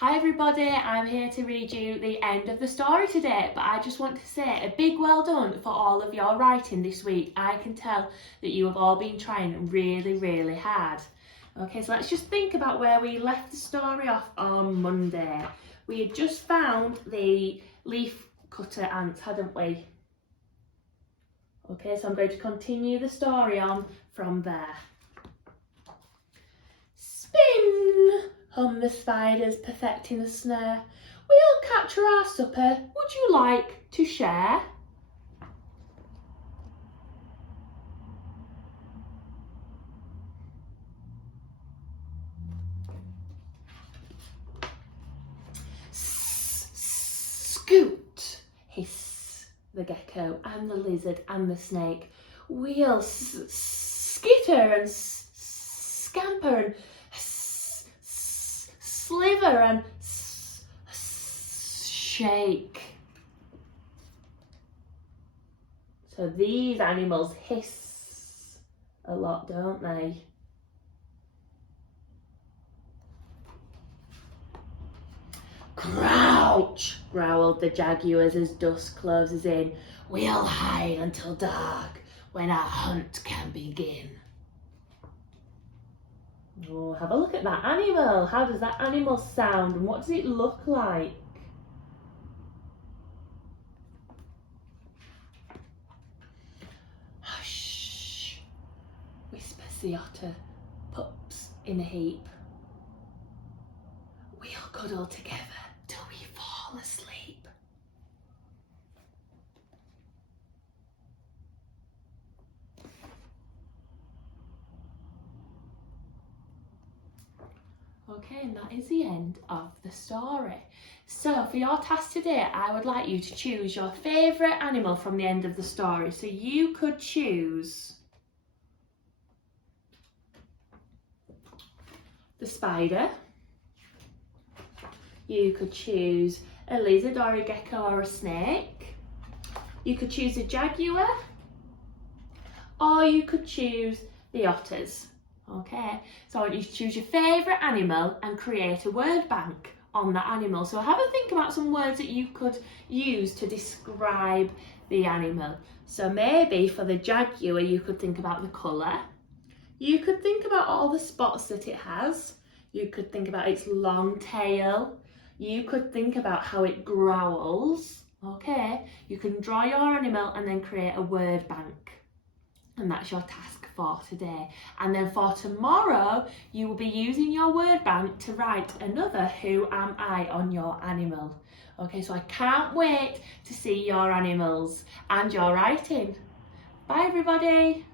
Hi everybody, I'm here to read you the end of the story today, but I just want to say a big well done for all of your writing this week. I can tell that you have all been trying really hard. Okay, so let's just think about where we left the story off on Monday. We had just found the leaf cutter ants, hadn't we? Okay, so I'm going to continue the story on from there. Spin! Hummed the spiders, perfecting the snare. We'll capture our supper. Would you like to share? Scoot! Hiss the gecko and the lizard and the snake. We'll skitter and scamper and sliver and shake. So these animals hiss a lot, don't they? Crouch, growled the jaguars as dusk closes in. We'll hide until dark, when our hunt can begin. Oh, have a look at that animal. How does that animal sound and what does it look like? Hush, whispers the otter, pups in a heap. We'll cuddle together till we fall asleep. Okay, and that is the end of the story. So for your task today, I would like you to choose your favourite animal from the end of the story. So you could choose the spider, you could choose a lizard or a gecko or a snake, you could choose a jaguar, or you could choose the otters. Okay, so I want you to choose your favourite animal and create a word bank on that animal. So have a think about some words that you could use to describe the animal. So maybe for the jaguar, you could think about the colour. You could think about all the spots that it has. You could think about its long tail. You could think about how it growls. Okay, you can draw your animal and then create a word bank. And that's your task for today. And then for tomorrow, you will be using your word bank to write another Who Am I on your animal. Okay, so I can't wait to see your animals and your writing. Bye everybody.